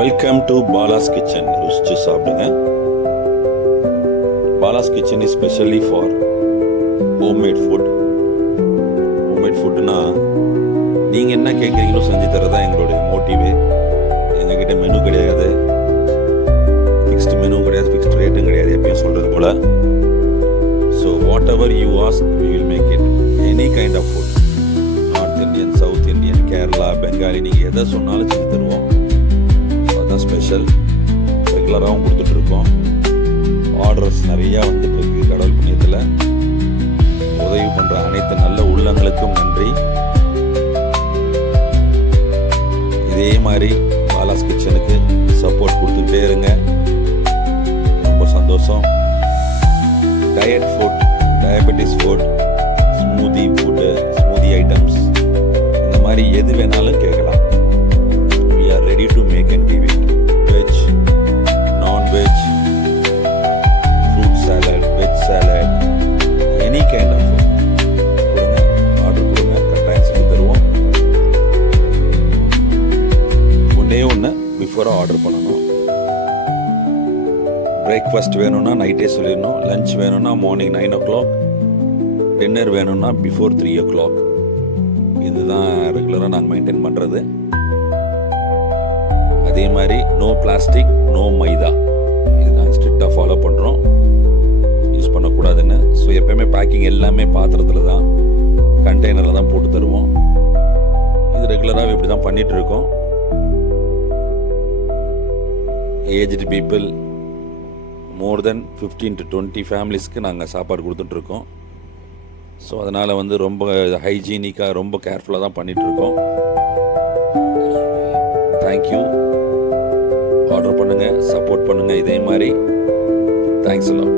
Welcome to Bala's kitchen. ருசிச்சு சாப்பிடுங்க. Bala's kitchen is specially for homemade food. Homemade ஃபுட்டுனா நீங்கள் என்ன கேட்குறீங்களோ செஞ்சு தரதான் எங்களுடைய மோட்டிவே. எங்ககிட்ட மெனு கிடையாது, ஃபிக்ஸ்டு மெனு கிடையாது, ஃபிக்ஸ்டு ரேட்டும் கிடையாது, எப்பயும் சொல்கிறது போல். So whatever you ask we will make it. Any kind of food, North Indian, South Indian, Kerala, Bengali, நீங்கள் எதை சொன்னாலும் செஞ்சு தருவோம். அதுதான் ஸ்பெஷல். ரெகுலராகவும் கொடுத்துட்ருக்கோம். ஆர்டர்ஸ் நிறையா வந்துட்டுருக்கு. கடவுள் புண்ணியத்தில் உதவி பண்ணுற அனைத்து நல்ல உள்ளங்களுக்கும் நன்றி. இதே மாதிரி பாலாஸ் கிச்சனுக்கு சப்போர்ட் கொடுத்துக்கிட்டே இருங்க. ரொம்ப சந்தோஷம். Diet food, diabetes food, smoothie food, smoothie items, இந்த மாதிரி எது வேணாலும் கேட்கலாம். we are ready to make and give it. Veg, non-veg, fruit salad, veg salad, any kind of food கொடுங்க, ஆர்டர் கொடுங்க, கட்டாயம் செஞ்சு தருவோம். ஒன்று பிஃபோராக ஆர்டர் பண்ணணும். பிரேக்ஃபாஸ்ட் வேணும்னா நைட்டே சொல்லிடணும். லஞ்ச் வேணும்னா மார்னிங் 9 o'clock, டின்னர் வேணும்னா பிஃபோர் 3 o'clock. இதுதான் ரெகுலராக நாங்கள் மெயின்டைன் பண்ணுறது. அதே மாதிரி நோ பிளாஸ்டிக், நோ மைதா, இது நாங்கள் ஸ்ட்ரிக்டாக ஃபாலோ பண்ணுறோம். யூஸ் பண்ணக்கூடாதுன்னு. ஸோ எப்போயுமே பேக்கிங் எல்லாமே பாத்திரத்தில் தான், கண்டெய்னரில் தான் போட்டு தருவோம். இது ரெகுலராக இப்படி தான் பண்ணிகிட்ருக்கோம். Aged people, more then 15 to 20 ஃபேமிலிஸ்க்கு நாங்கள் சாப்பாடு கொடுத்துட்ருக்கோம். ஸோ அதனால் ரொம்ப ஹைஜீனிக்காக, ரொம்ப கேர்ஃபுல்லாக தான் பண்ணிகிட்ருக்கோம். தேங்க்யூ. ஆர்டர் பண்ணுங்கள், சப்போர்ட் பண்ணுங்கள் இதே மாதிரி. Thanks a lot.